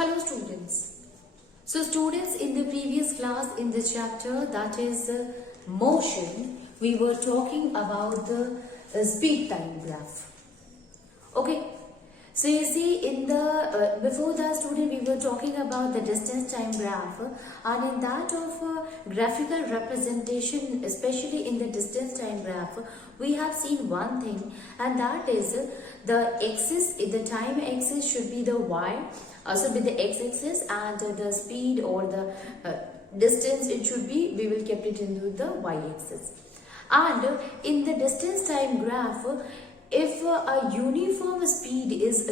Hello students. So students, in the previous class in the chapter that is motion, we were talking about the speed time graph. Okay. So you see in the before that student we were talking about the distance time graph, and in that of graphical representation, especially in the distance time graph, we have seen one thing, and that is the axis, the time axis should be the y, should be the x-axis, and the speed or the distance, it should be, we will keep it into the y-axis. And in the distance time graph, if a uniform speed is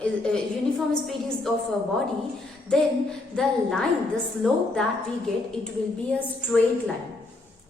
uniform speed is of a body, then the line, the slope that we get, it will be a straight line.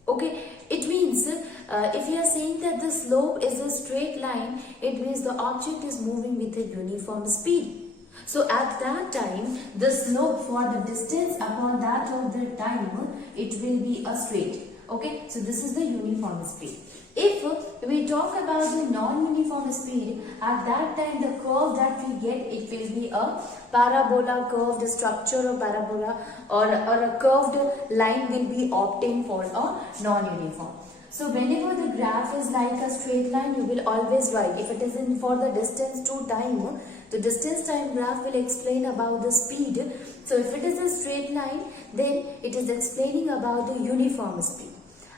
Okay, it means if you are saying that the slope is a straight line, it means the object is moving with a uniform speed. So at that time, the slope for the distance upon that of the time, it will be a straight. Okay, so this is the uniform speed. If we talk about the non-uniform speed, at that time the curve that we get, it will be a parabola curved structure or parabola, or a curved line will be obtained for a non-uniform. So whenever the graph is like a straight line, you will always write, if it is in for the distance to time, the distance time graph will explain about the speed. So if it is a straight line, then it is explaining about the uniform speed.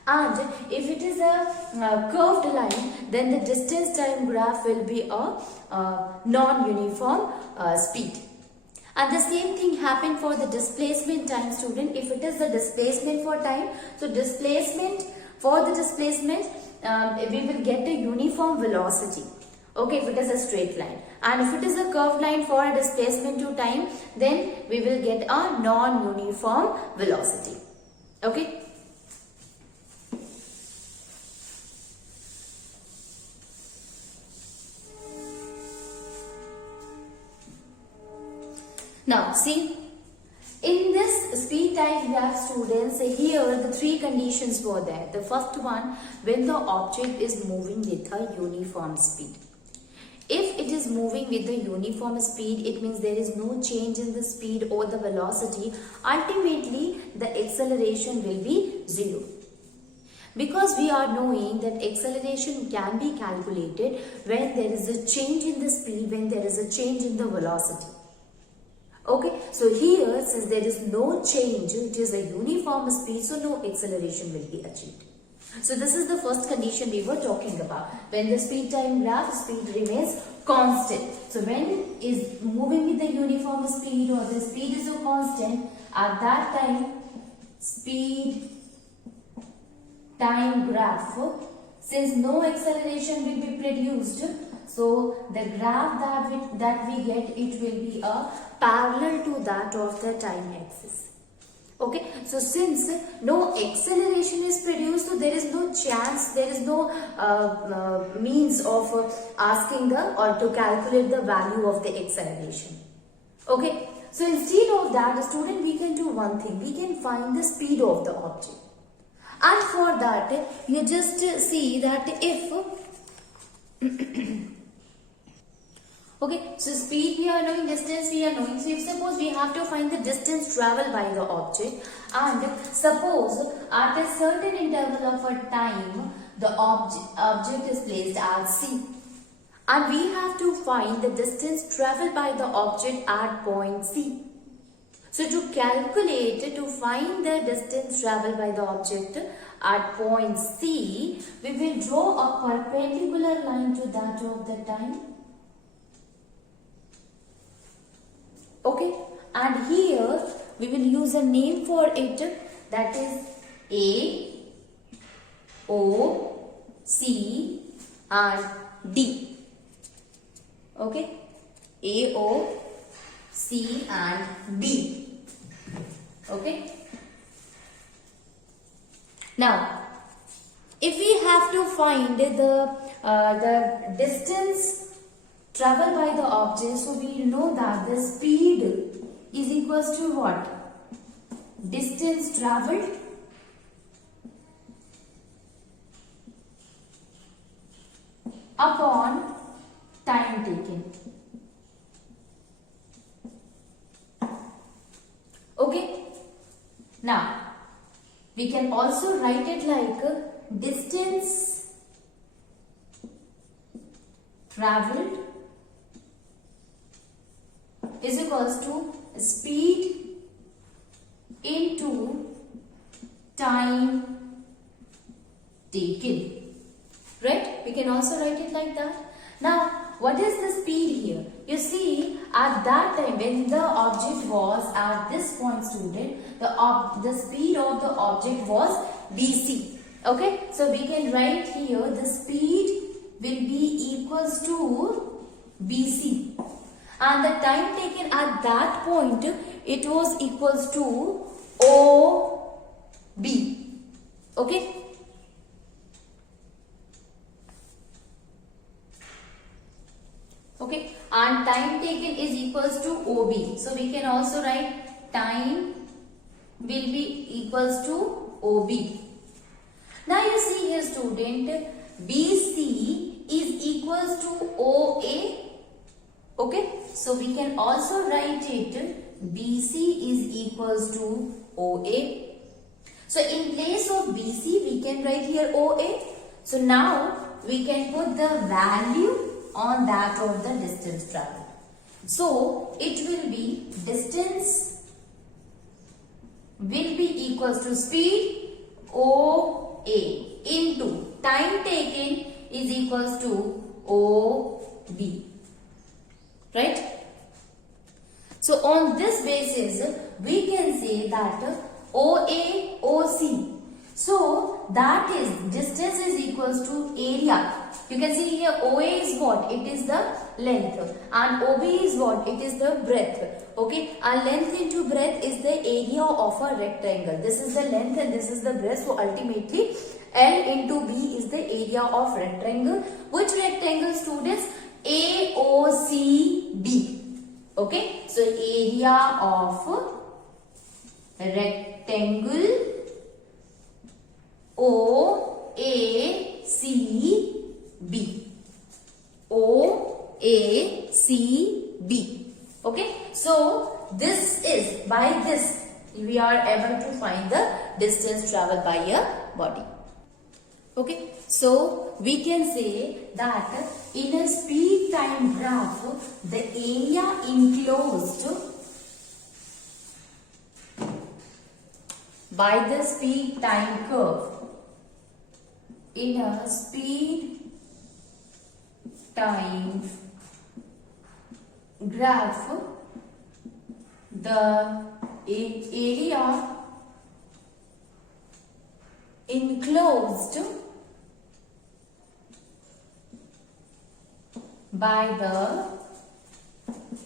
And if it is a curved line, then the distance time graph will be a non-uniform speed. And the same thing happened for the displacement time, student. If it is the displacement for time, so displacement, for the displacement, we will get a uniform velocity. Okay, if it is a straight line. And if it is a curved line for a displacement to time, then we will get a non-uniform velocity. Okay. Now see, in this speed time graph, students, here the three conditions were there. The first one, when the object is moving with a uniform speed. If it is moving with a uniform speed, it means there is no change in the speed or the velocity. Ultimately, the acceleration will be 0. Because we are knowing that acceleration can be calculated when there is a change in the speed, when there is a change in the velocity. Okay, so here, since there is no change, it is a uniform speed, so no acceleration will be achieved. So this is the first condition we were talking about. When the speed time graph, speed remains constant. So when is moving with the uniform speed, or the speed is a constant, at that time, speed time graph, since no acceleration will be produced, so the graph that we get, it will be a parallel to that of the time axis. Okay, so since no acceleration is produced, so there is no chance, there is no means of asking or to calculate the value of the acceleration. Okay, so instead of that, student, we can do one thing, we can find the speed of the object. And for that, you just see that if okay, so speed we are knowing, distance we are knowing. So if suppose we have to find the distance traveled by the object, and suppose at a certain interval of a time, the object is placed at C, and we have to find the distance traveled by the object at point C. So to calculate, to find the distance traveled by the object at point C, we will draw a perpendicular line to that of the time. Okay, and here we will use a name for it, that is A, O, C and D. Okay, A, O, C and D. Okay. Now, if we have to find the distance traveled by the object, so we know that the speed is equals to what? Distance traveled upon time taken. Now we can also write it like distance traveled is equals to speed into time taken. Right? We can also write it like that. Now, what is the speed here? You see, at that time when the object was at this point, student, the speed of the object was bc. Okay, so we can write here the speed will be equals to bc, and the time taken at that point, it was equals to ob. Okay. Okay, and time taken is equals to OB. So we can also write time will be equals to OB. Now you see here, student, BC is equals to OA. Okay, so we can also write it BC is equals to OA. So in place of BC, we can write here OA. So now we can put the value on that of the distance traveled. So it will be distance will be equals to speed OA into time taken is equals to OB. Right? So on this basis, we can say that OA, OC. So that is distance is equals to area. You can see here OA is what? It is the length, and OB is what? It is the breadth. Okay, and length into breadth is the area of a rectangle. This is the length and this is the breadth. So ultimately L into B is the area of rectangle. Which rectangle, students? AOCB. Okay, so area of rectangle OACB. OACB. Okay, so this is, by this we are able to find the distance traveled by a body. Okay, so we can say that in a speed time graph, the area enclosed by the speed time curve, in a speed time graph, the area enclosed by the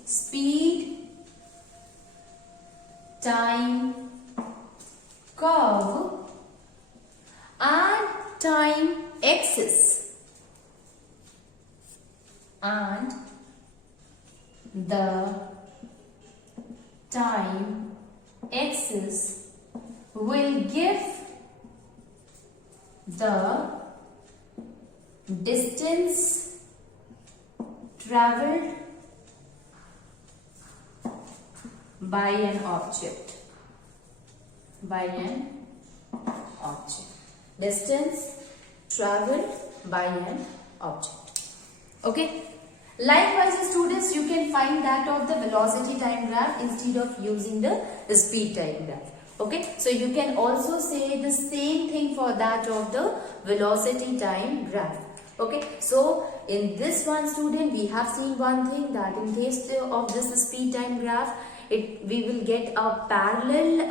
speed time curve and time axis, and the time axis will give the distance traveled by an object. Distance traveled by an object. Okay. Likewise, students, you can find that of the velocity time graph instead of using the speed time graph. Okay, so you can also say the same thing for that of the velocity time graph. Okay, so in this one, student, we have seen one thing, that in case of this speed time graph, we will get a parallel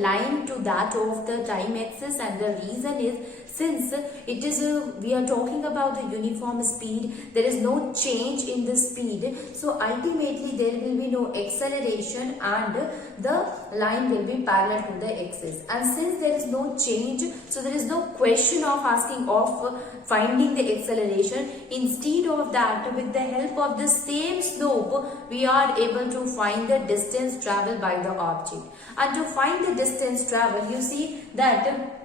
line to that of the time axis, and the reason is, since it is we are talking about the uniform speed, there is no change in the speed, so ultimately there will be no acceleration and the line will be parallel to the axis. And since there is no change, so there is no question of asking of finding the acceleration. Instead of that, with the help of the same slope, we are able to find the distance traveled by the object. And to find the distance traveled, you see that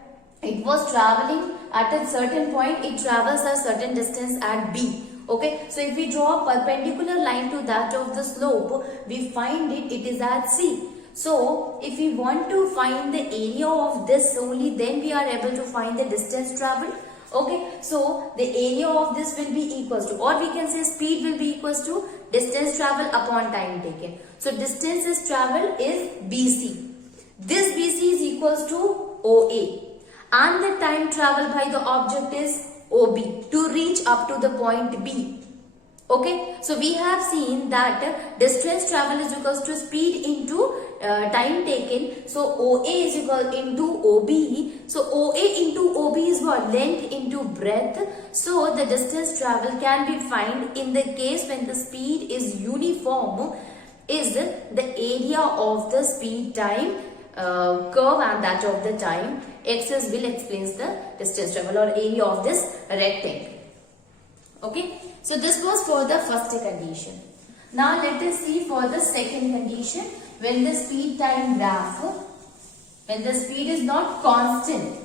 it was traveling at a certain point, it travels a certain distance at B. Okay, so if we draw a perpendicular line to that of the slope, we find it is at C. So if we want to find the area of this only, then we are able to find the distance traveled. Okay, so the area of this will be equals to, or we can say speed will be equals to distance travel upon time taken. So distance is travel is BC. This BC is equals to OA, and the time traveled by the object is OB to reach up to the point B. Okay, so we have seen that distance travel is equals to speed into time taken. So OA is equal into OB. So OA into OB is what? Length into breadth. So the distance travel can be found in the case when the speed is uniform, is the area of the speed time curve and that of the time axis will explains the distance travel or area of this rectangle. Okay, so this was for the first condition. Now let us see for the second condition, when the speed time graph, when the speed is not constant.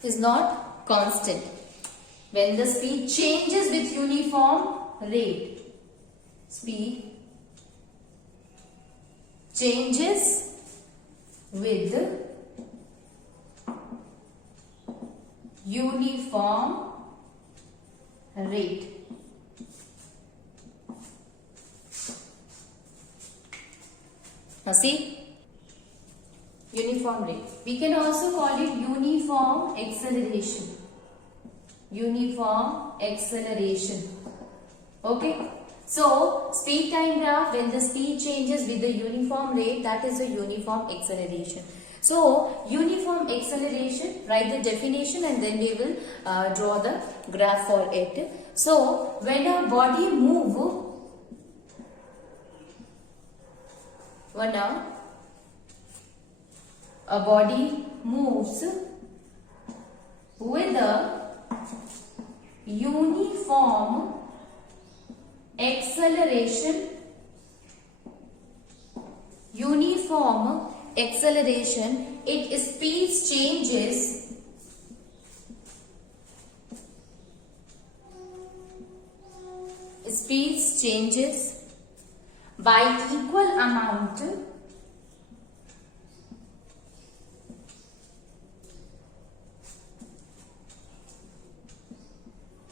Is not constant. When the speed changes with uniform rate, speed changes with uniform rate. Now see, uniform rate. We can also call it uniform acceleration. Uniform acceleration. Okay. So, speed time graph, when the speed changes with the uniform rate, that is a uniform acceleration. So, uniform acceleration, write the definition and then we will draw the graph for it. So, when a body moves, when a body moves with a uniform acceleration, its speed changes by equal amount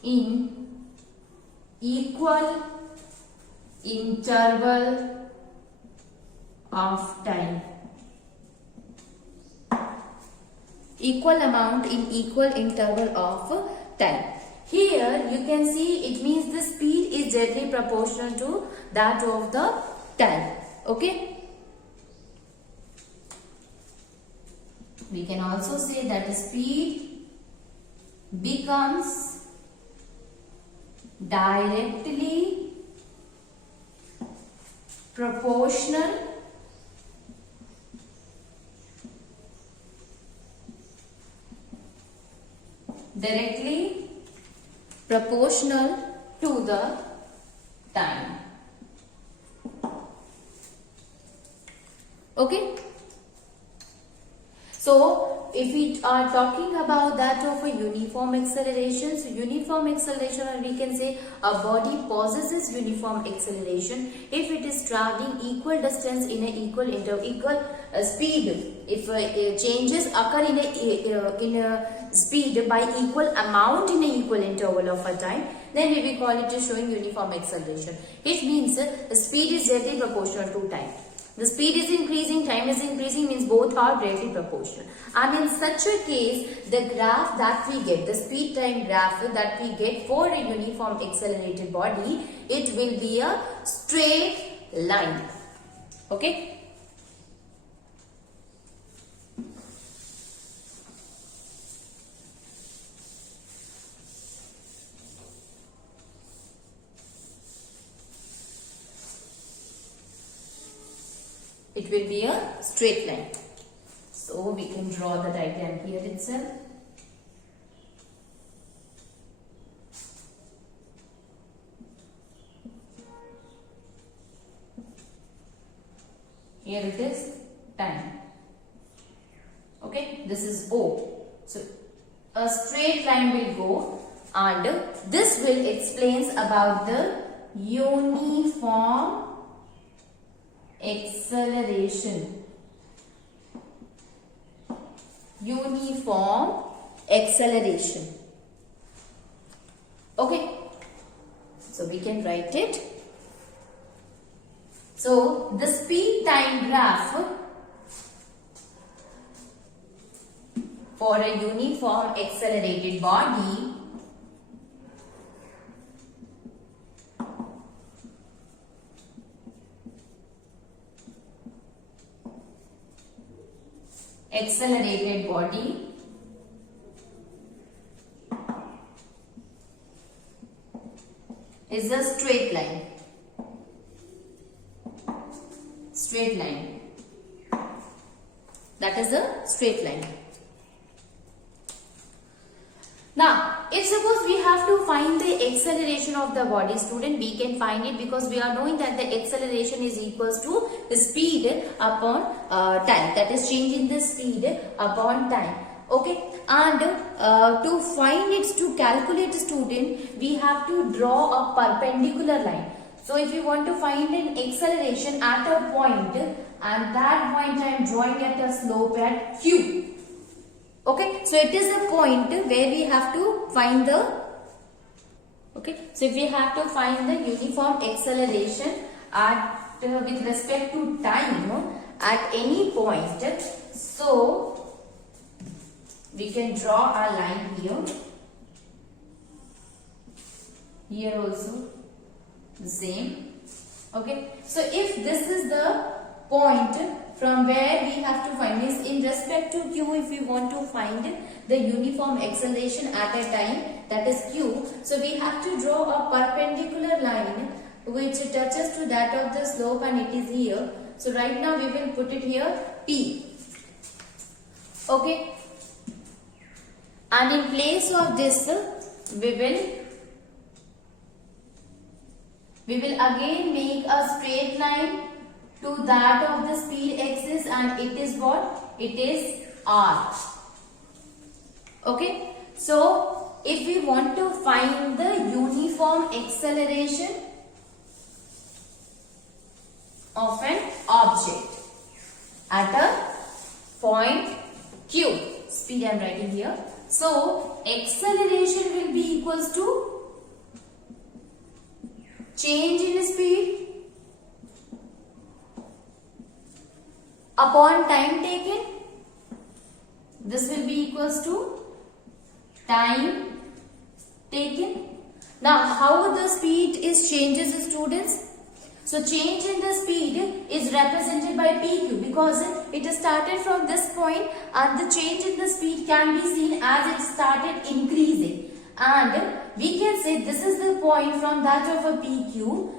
in equal interval of time. Equal amount in equal interval of time. Here you can see it means the speed is directly proportional to that of the time. Okay. We can also say that the speed becomes directly proportional to the time. Okay. So, if we are talking about that of a uniform acceleration, so uniform acceleration, or we can say a body possesses uniform acceleration if it is traveling equal distance in an equal interval, equal speed. If changes occur in a speed by equal amount in an equal interval of a time, then we will call it as showing uniform acceleration. Which means the speed is directly proportional to time. The speed is increasing, time is increasing, means both are directly proportional. And in such a case, the graph that we get, the speed time graph that we get for a uniform accelerated body, it will be a straight line. Okay. It will be a straight line. So we can draw the diagram here itself. here it is time. Okay, this is O. So a straight line will go, and this will explains about the uniform acceleration. Uniform acceleration. Okay, so we can write it. So the speed time graph for a uniform accelerated body is a straight line. Straight line. That is a straight line. Now, if suppose we have to find the acceleration of the body, student, we can find it because we are knowing that the acceleration is equals to the speed upon time. That is change in the speed upon time. Okay, and to find it, to calculate, student, we have to draw a perpendicular line. So if you want to find an acceleration at a point, and that point I am drawing at a slope at Q. Okay, so it is a point where we have to find the, okay, so if we have to find the uniform acceleration at with respect to time at any point, so we can draw a line here. Here also the same. Okay, so if this is the point from where we have to find this in respect to Q, if we want to find the uniform acceleration at a time, that is Q, so we have to draw a perpendicular line which touches to that of the slope, and it is here. So right now we will put it here P. Okay, and in place of this we will again make a straight line to that of the speed axis, and it is what? It is R. Okay, so if we want to find the uniform acceleration of an object at a point Q, speed I am writing here. So acceleration will be equals to change in speed upon time taken. This will be equals to time taken. Now how the speed is changes, students? So change in the speed is represented by PQ because it started from this point, and the change in the speed can be seen as it started increasing, and we can say this is the point from that of a PQ.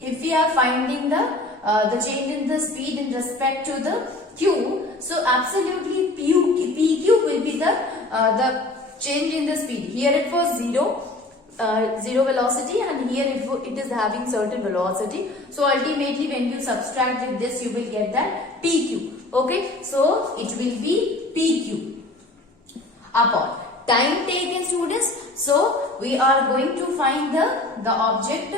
If we are finding the change in the speed in respect to the Q, so absolutely PQ will be the change in the speed. Here it was zero velocity, and here it is having certain velocity. So ultimately when you subtract with this, you will get that PQ. Okay, so it will be PQ upon time taken, students. So we are going to find the object,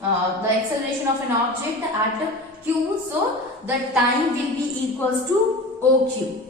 the acceleration of an object at Q. So the time will be equals to OQ.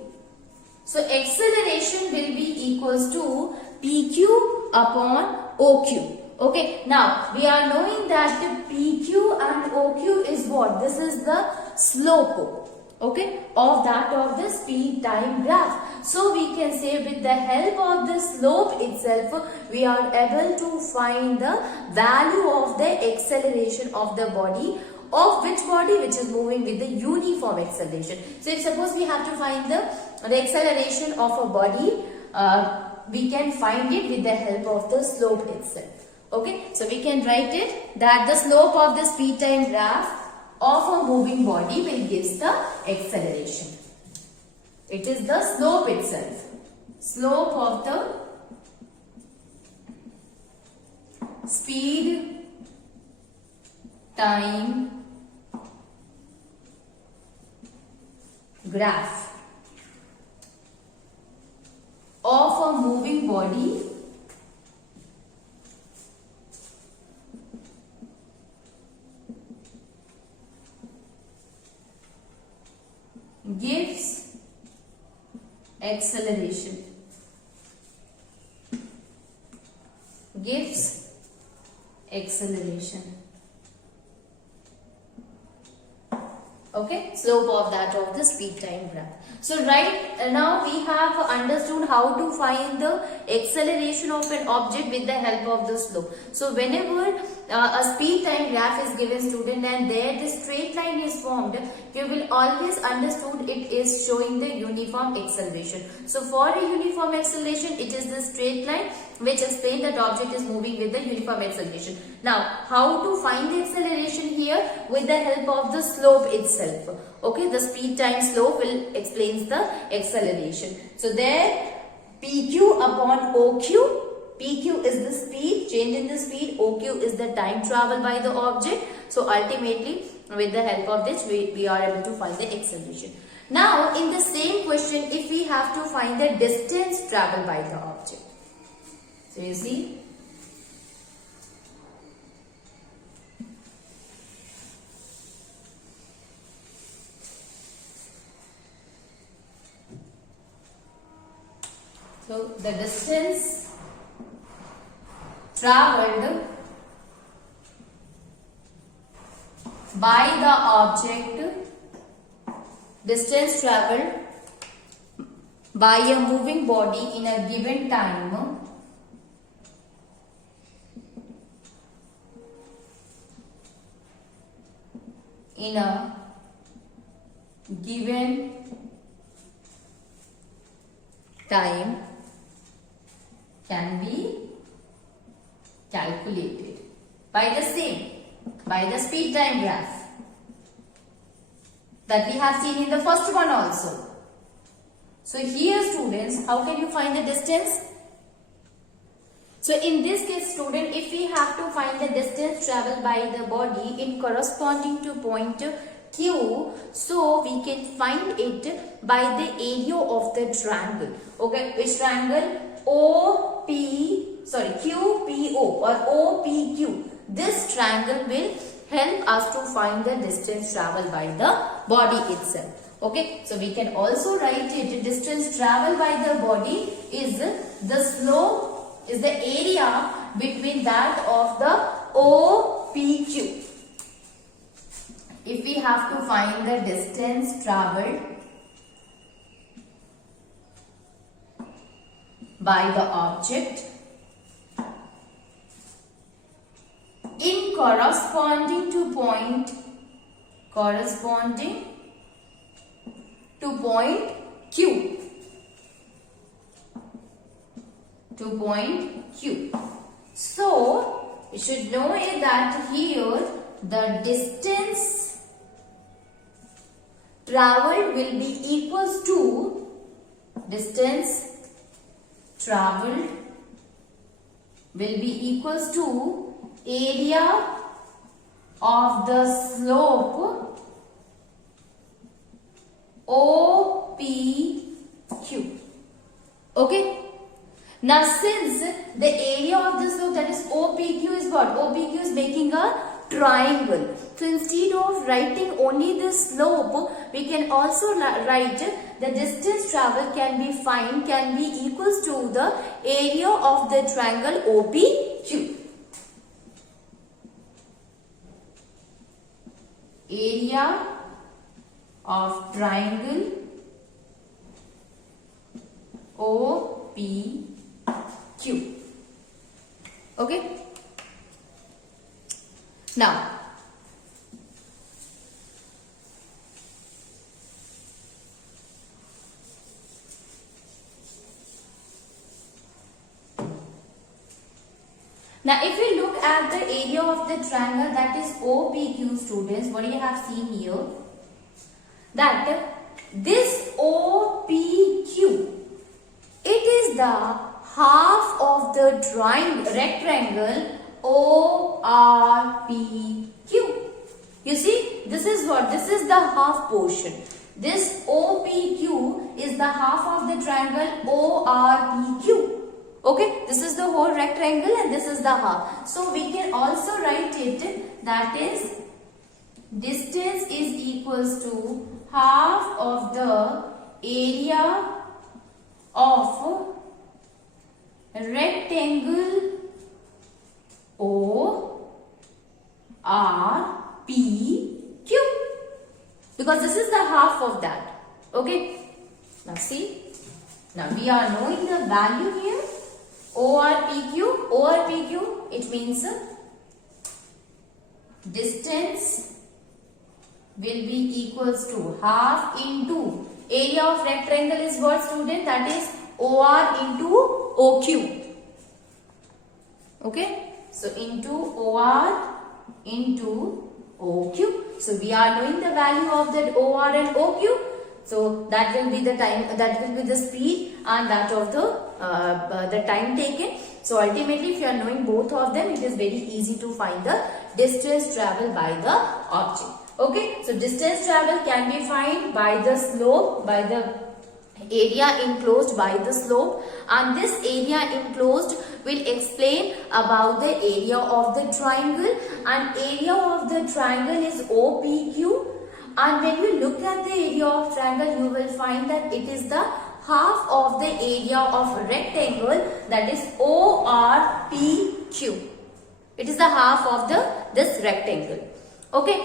So acceleration will be equals to PQ upon OQ. Okay, now we are knowing that the PQ and OQ is what? This is the slope, okay, of that of the speed time graph. So we can say with the help of the slope itself, we are able to find the value of the acceleration of the body. Of which body? Which is moving with the uniform acceleration. So if suppose we have to find the acceleration of a body, we can find it with the help of the slope itself. Okay, so we can write it that the slope of the speed time graph of a moving body will give the acceleration. It is the slope itself. Slope of the speed time graph of a moving body gives acceleration. Gives acceleration. Okay, slope of that of the speed time graph. So right now we have understood how to find the acceleration of an object with the help of the slope. So whenever a speed time graph is given student and there the straight line is formed, you will always understood it is showing the uniform acceleration. So for a uniform acceleration, it is the straight line which explains that object is moving with the uniform acceleration. Now how to find the acceleration here? With the help of the slope itself. Okay, the speed time slope will explains the acceleration. So there PQ upon OQ. PQ is the speed, change in the speed. OQ is the time travel by the object. So ultimately, with the help of this, we are able to find the acceleration. Now, in the same question, if we have to find the distance traveled by the object. So you see. So the distance traveled by the object, distance traveled by a moving body in a given time can be calculated by the speed time graph that we have seen in the first one also. So here students, how can you find the distance? So in this case student, if we have to find the distance traveled by the body in corresponding to point Q, so we can find it by the area of the triangle. Okay, which triangle? QPO or OPQ. This triangle will help us to find the distance traveled by the body itself. Okay, so we can also write it, distance traveled by the body is the slope, is the area between that of the OPQ. If we have to find the distance traveled by the object in corresponding to point Q, so we should know that here the distance traveled will be equals to area of the slope OPQ. Okay. Now since the area of the slope, that is OPQ, is what? OPQ is making a triangle. So instead of writing only the slope, we can also write the distance traveled can be equals to the area of the triangle OPQ. Area of triangle OPQ. Okay. Now, if we look at the area of the triangle, that is OPQ students, what you have seen here, that this OPQ, it is the half of the rectangle ORPQ. You see, this is what? This is the half portion. This OPQ is the half of the triangle ORPQ. Okay, this is the whole rectangle and this is the half. So we can also write it, that is distance is equals to half of the area of rectangle ORPQ, because this is the half of that. Okay, now see, now we are knowing the value here. ORPQ, it means distance will be equals to half into area of rectangle is what, student? That is OR into OQ. Okay, so into OR into OQ. So we are knowing the value of that OR and OQ. So that will be the time, that will be the speed and that of the time taken. So ultimately, if you are knowing both of them, it is very easy to find the distance traveled by the object. Okay, so distance travel can be found by the slope, by the area enclosed by the slope, and this area enclosed will explain about the area of the triangle, and area of the triangle is OPQ. And when you look at the area of triangle, you will find that it is the half of the area of rectangle, that is ORPQ. It is the half of this rectangle. Okay,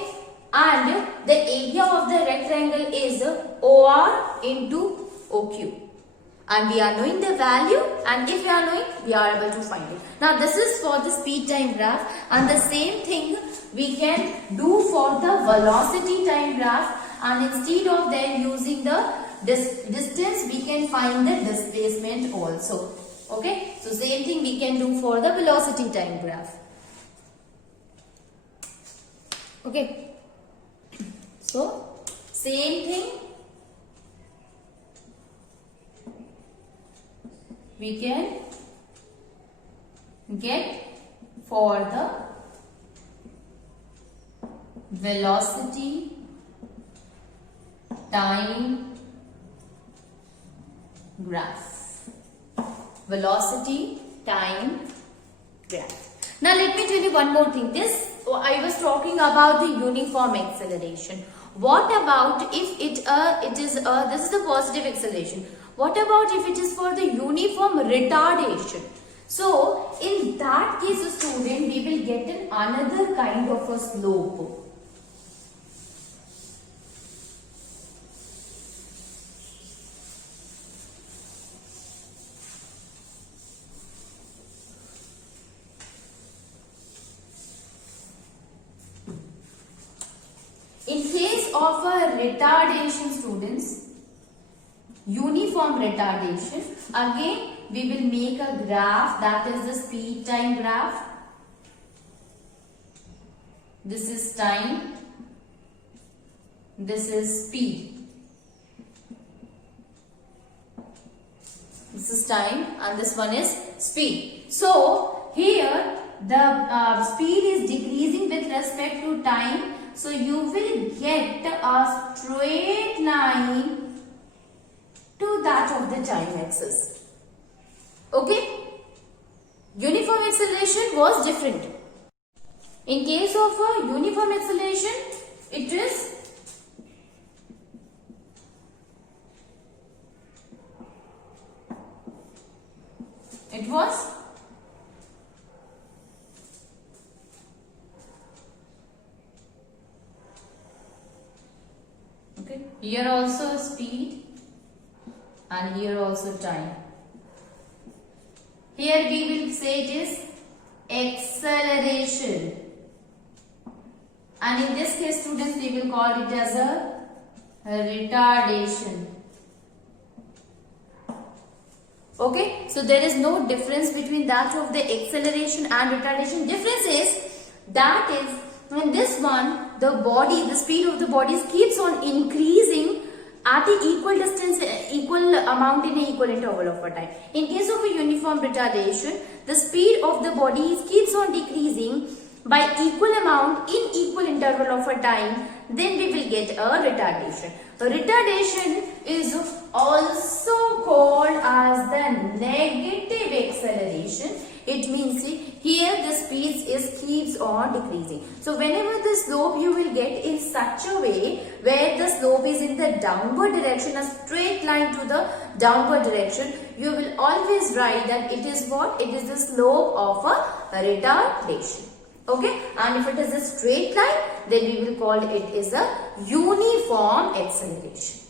and the area of the rectangle is OR into OQ. And we are knowing the value, and if we are knowing, we are able to find it. Now this is for the speed time graph, and the same thing we can do for the velocity time graph, and instead of then using the distance, we can find the displacement also. Okay, so same thing we can do for the velocity time graph. Okay, so same thing we can get for the velocity time graph. Velocity time graph. Now let me tell you one more thing. I was talking about the uniform acceleration. What about if this is the positive acceleration? What about if it is for the uniform retardation? So in that case, student, we will get another kind of a slope. In case of a retardation, students, uniform retardation, again we will make a graph, that is the speed time graph. This is time, this is speed. This is time and this one is speed. So here the speed is decreasing with respect to time. So you will get a straight line to that of the time axis. Okay? Uniform acceleration was different. In case of a uniform acceleration, it was okay. Here also speed and here also time. Here we will say it is acceleration, and in this case, students, we will call it as a retardation. Okay, so there is no difference between that of the acceleration and retardation. Difference is that is in this one, the speed of the body keeps on increasing at an equal distance, equal amount in an equal interval of a time. In case of a uniform retardation, the speed of the body keeps on decreasing by equal amount in equal interval of a time. then we will get a retardation. Retardation is also called as the negative acceleration. It means here the speed keeps on decreasing. So whenever the slope you will get in such a way where the slope is in the downward direction, a straight line to the downward direction, you will always write that it is what? It is the slope of a retardation. Okay, and if it is a straight line, then we will call it is a uniform acceleration.